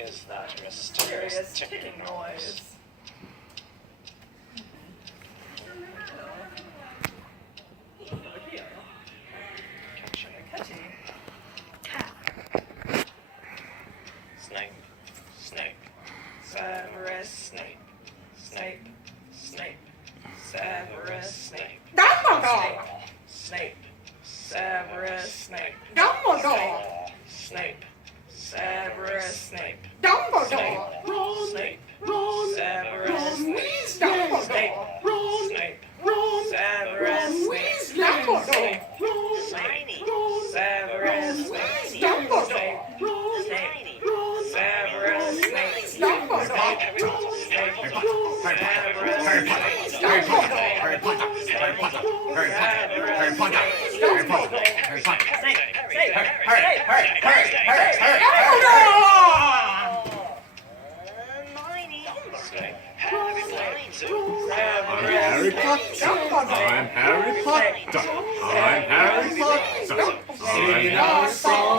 is that mysterious ticking noise? Snape, Snape, Severus Snape, Snape, Snape, Severus Snape, Dumbledore! Snape, Severus Snape, Dumbledore! Snape, Severus Snape, Dumbledore! Snape, Ron! Severus Ron Weasley! Snape, Ron! Snape, Ron! Severus Ron Snape, Weasley! Dumbledore! Ron! Snape, Ron! Severus Ron! Snape, Dumbledore! Ron! Snape, Ron! Severus Snape, Dumbledore! Harry Potter. I'm Harry Potter. I'm Harry Potter. Singing our song.